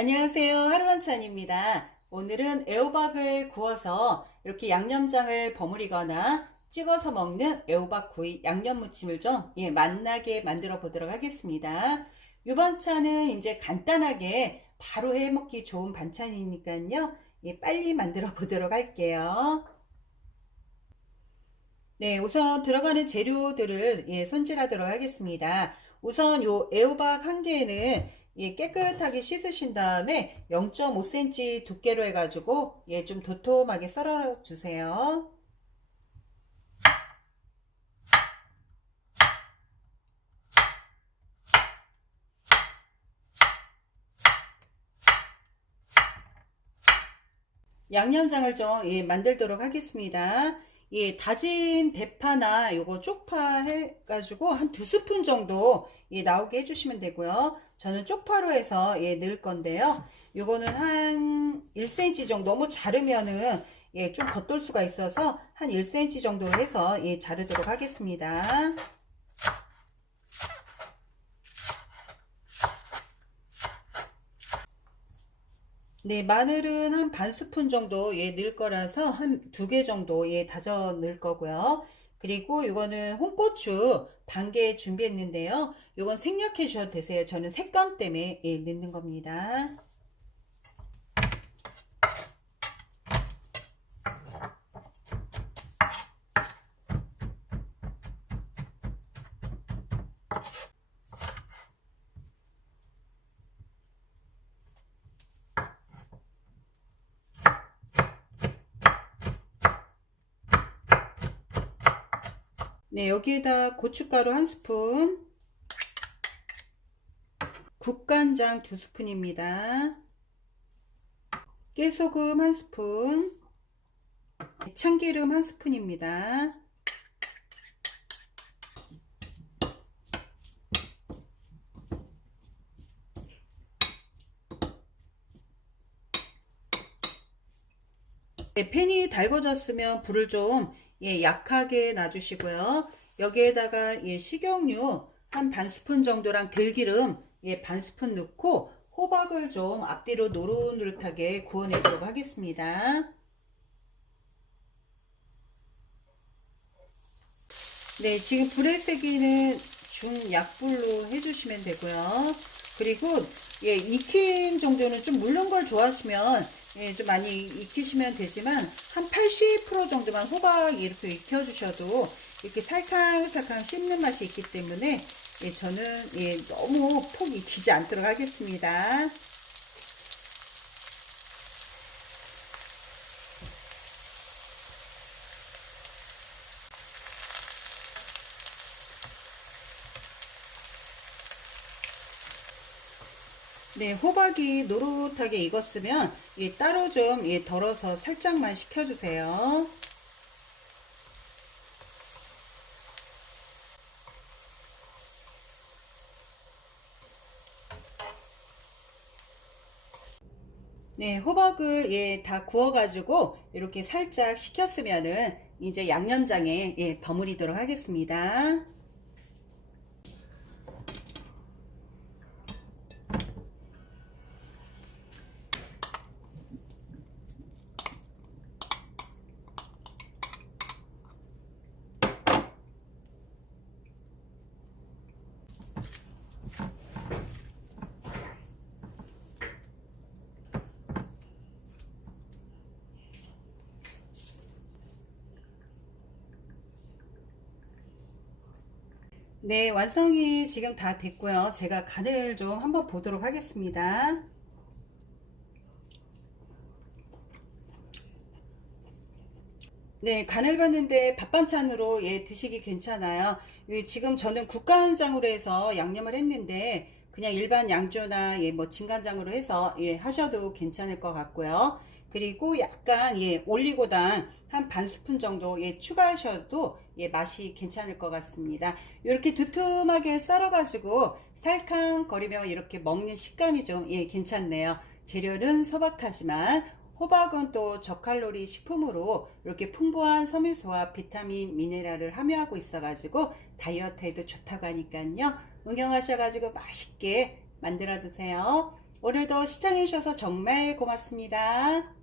안녕하세요. 하루만찬입니다. 오늘은 애호박을 구워서 이렇게 양념장을 버무리거나 찍어서 먹는 애호박 구이 양념 무침을 좀 예, 맛나게 만들어 보도록 하겠습니다. 이 반찬은 이제 간단하게 바로 해 먹기 좋은 반찬이니까요. 예, 빨리 만들어 보도록 할게요. 네, 우선 들어가는 재료들을 예, 손질하도록 하겠습니다. 우선 요 애호박 한 개는 예, 깨끗하게 씻으신 다음에 0.5cm 두께로 해가지고 예, 좀 도톰하게 썰어 주세요. 양념장을 좀 예, 만들도록 하겠습니다. 예, 다진 대파나 요거 쪽파 해가지고 한 두 스푼 정도 예, 나오게 해주시면 되고요. 저는 쪽파로 해서 예, 넣을 건데요. 요거는 한 1cm 정도 너무 자르면은 예, 좀 겉돌 수가 있어서 한 1cm 정도 해서 예, 자르도록 하겠습니다. 네, 마늘은 한 반 스푼 정도 예, 넣을 거라서 한 두 개 정도 예, 다져 넣을 거고요. 그리고 이거는 홍고추 반 개 준비했는데요. 이건 생략해 주셔도 되세요. 저는 색감 때문에 예, 넣는 겁니다. 네, 여기에다 고춧가루 한 스푼, 국간장 두 스푼입니다. 깨소금 한 스푼, 참기름 한 스푼입니다. 네, 팬이 달궈졌으면 불을 좀 예, 약하게 놔주시고요. 여기에다가 예, 식용유 한 반 스푼 정도랑 들기름 예, 반 스푼 넣고 호박을 좀 앞뒤로 노릇노릇하게 구워내도록 하겠습니다. 네, 지금 불의 세기는 중약불로 해주시면 되고요. 그리고 예, 익힘 정도는 좀 물른 걸 좋아하시면 예, 좀 많이 익히시면 되지만 한 80% 정도만 호박 이렇게 익혀주셔도 이렇게 살캉살캉 씹는 맛이 있기 때문에 예, 저는 예, 너무 폭 익히지 않도록 하겠습니다. 네, 호박이 노릇하게 익었으면 예, 따로 좀 예, 덜어서 살짝만 식혀주세요. 네, 호박을 예, 다 구워가지고 이렇게 살짝 식혔으면은 이제 양념장에 예, 버무리도록 하겠습니다. 네, 완성이 지금 다 됐고요. 제가 간을 좀 한번 보도록 하겠습니다. 네, 간을 봤는데 밥 반찬으로 예, 드시기 괜찮아요. 예, 지금 저는 국간장으로 해서 양념을 했는데 그냥 일반 양조나 예, 뭐 진간장으로 해서 예, 하셔도 괜찮을 것 같고요. 그리고 약간 예, 올리고당 한 반 스푼 정도 예, 추가하셔도 예, 맛이 괜찮을 것 같습니다. 이렇게 두툼하게 썰어가지고 살캉거리며 이렇게 먹는 식감이 좀 예, 괜찮네요. 재료는 소박하지만 호박은 또 저칼로리 식품으로 이렇게 풍부한 섬유소와 비타민, 미네랄을 함유하고 있어가지고 다이어트에도 좋다고 하니까요. 응용하셔가지고 맛있게 만들어 드세요. 오늘도 시청해주셔서 정말 고맙습니다.